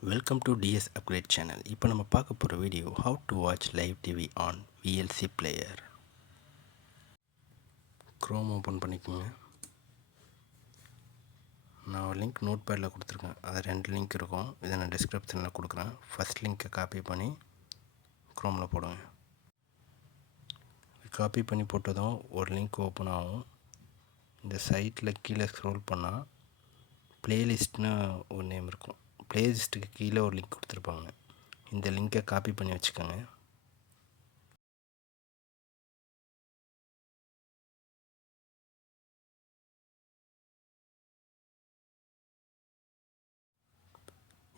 Welcome to DS Upgrade channel. இப்போ நம்ம பார்க்க போகிற video how to watch live TV on VLC player. Chrome open பண்ணிக்கோங்க. நான் ஒரு லிங்க் நோட் பேடில் கொடுத்துருக்கேன். அது 2 லிங்க் இருக்கும். இதை நான் டிஸ்கிரிப்ஷனில் கொடுக்குறேன். ஃபஸ்ட் லிங்க்கை காப்பி பண்ணி க்ரோமில் போடுங்க. காப்பி பண்ணி போட்டதும் ஒரு லிங்க் ஓப்பன் ஆகும். இந்த சைட்டில் கீழே ஸ்க்ரோல் பண்ணால் பிளேலிஸ்ட்னு ஒரு நேம் இருக்கும். பிளேலிஸ்ட்டுக்கு கீழே ஒரு லிங்க் கொடுத்துருப்பாங்க. இந்த லிங்கை காப்பி பண்ணி வச்சுக்கோங்க.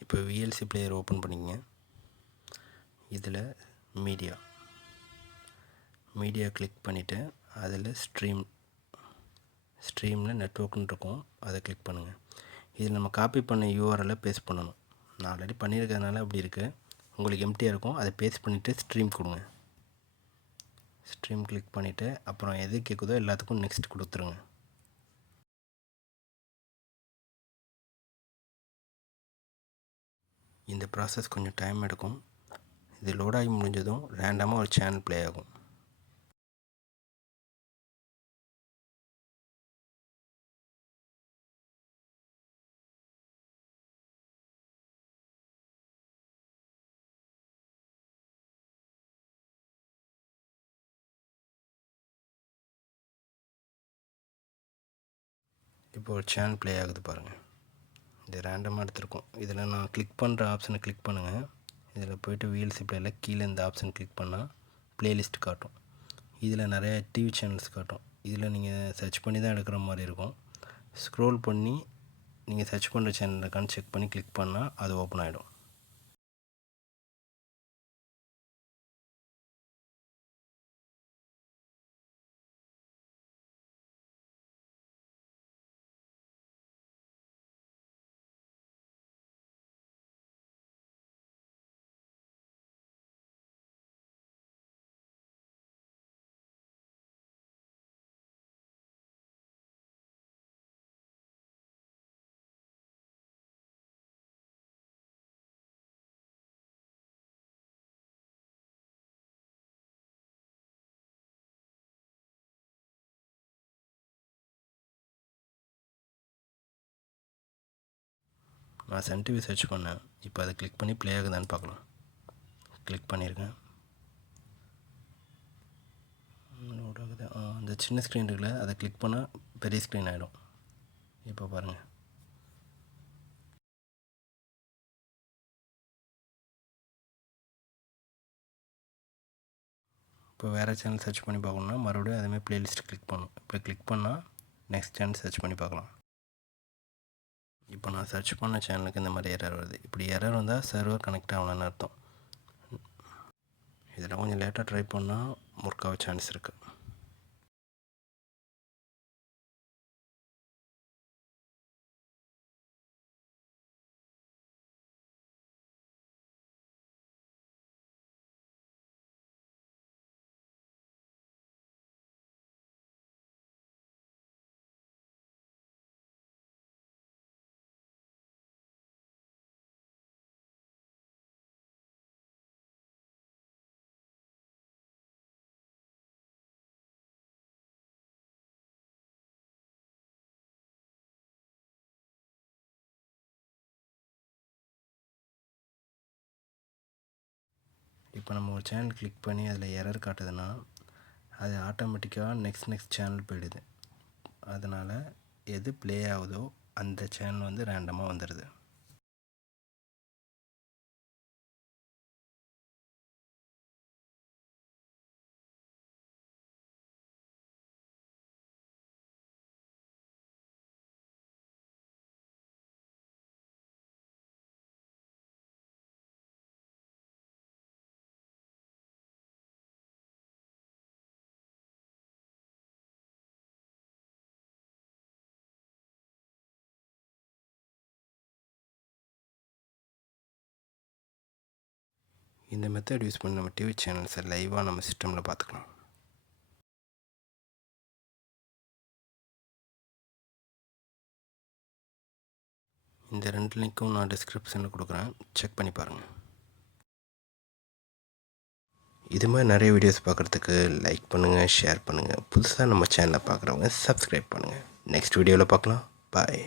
இப்போ VLC பிளேயர் ஓப்பன் பண்ணிக்கங்க. இதில் மீடியா கிளிக் பண்ணிவிட்டு அதில் ஸ்ட்ரீமில் நெட்வொர்க்குன்னு இருக்கும், அதை கிளிக் பண்ணுங்கள். இதில் நம்ம காப்பி பண்ண யூஆர்எல்லை பேஸ்ட் பண்ணணும். நான் ஆல்ரெடி பண்ணியிருக்கிறதுனால அப்படி இருக்குது. உங்களுக்கு எம்டியாக இருக்கும், அதை பேஸ்ட் பண்ணிவிட்டு ஸ்ட்ரீம் கொடுங்க. ஸ்ட்ரீம் கிளிக் பண்ணிவிட்டு அப்புறம் எது கேட்குதோ எல்லாத்துக்கும் நெக்ஸ்ட் கொடுத்துருங்க. இந்த ப்ராசஸ் கொஞ்சம் டைம் எடுக்கும். இது லோடாகி முடிஞ்சதும் ரேண்டமாக ஒரு சேனல் ப்ளே ஆகும். இப்போ ஒரு சேனல் ப்ளே ஆகுது பாருங்கள். இது ரேண்டமாக எடுத்திருக்கும். இதில் நான் கிளிக் பண்ணுற ஆப்ஷனை கிளிக் பண்ணுங்கள். இதில் போய்ட்டு VLC பிளேயில் கீழே இந்த ஆப்ஷன் கிளிக் பண்ணால் ப்ளேலிஸ்ட் காட்டும். இதில் நிறைய டிவி சேனல்ஸ் காட்டும். இதில் நீங்கள் சர்ச் பண்ணி தான் எடுக்கிற மாதிரி இருக்கும். ஸ்க்ரோல் பண்ணி நீங்கள் சர்ச் பண்ணுற சேனல் இருக்கான்னு செக் பண்ணி கிளிக் பண்ணால் அது ஓப்பன் ஆகிடும். நான் சன் டிவி சர்ச் பண்ணேன். இப்போ அதை கிளிக் பண்ணி ப்ளே ஆகுதான்னு பார்க்கலாம். கிளிக் பண்ணியிருக்கேன். லோட் ஆகுது. அந்த சின்ன ஸ்க்ரீன் இருக்குல்ல, அதை கிளிக் பண்ணால் பெரிய ஸ்க்ரீன் ஆகிடும். இப்போ பாருங்கள். இப்போ வேறு சேனல் சர்ச் பண்ணி பார்க்கணுன்னா மறுபடியும் அதேமாதிரி ப்ளேலிஸ்ட் கிளிக் பண்ணணும். இப்போ கிளிக் பண்ணால் நெக்ஸ்ட் சேனல் சர்ச் பண்ணி பார்க்கலாம். இப்போ நான் சர்ச் பண்ண சேனலுக்கு இந்த மாதிரி எரர் வருது. இப்படி எரர் வந்தால் சர்வர் கனெக்ட் ஆகலன்னு அர்த்தம். இதில் கொஞ்சம் லேட்டாக ட்ரை பண்ணால் ஒர்க் ஆக சான்ஸ் இருக்குது. இப்போ நம்ம ஒரு சேனல் கிளிக் பண்ணி அதில் எரர் காட்டுதுன்னா அது ஆட்டோமேட்டிக்காக நெக்ஸ்ட் சேனல் போயிடுது. அதனால் எது ப்ளே ஆகுதோ அந்த சேனல் வந்து ரேண்டமாக வந்துடுது. இந்த மெத்தட் யூஸ் பண்ணி நம்ம டிவி சேனல்ஸை லைவாக நம்ம சிஸ்டமில் பார்த்துக்கலாம். இந்த 2 லிங்க்கும் நான் டிஸ்கிரிப்ஷனில் கொடுக்குறேன், செக் பண்ணி பாருங்கள். இது மாதிரி நிறைய வீடியோஸ் பார்க்குறதுக்கு லைக் பண்ணுங்கள், ஷேர் பண்ணுங்கள். புதுசாக நம்ம சேனலை பார்க்குறவங்க சப்ஸ்கிரைப் பண்ணுங்கள். நெக்ஸ்ட் வீடியோவில் பார்க்கலாம். பாய்.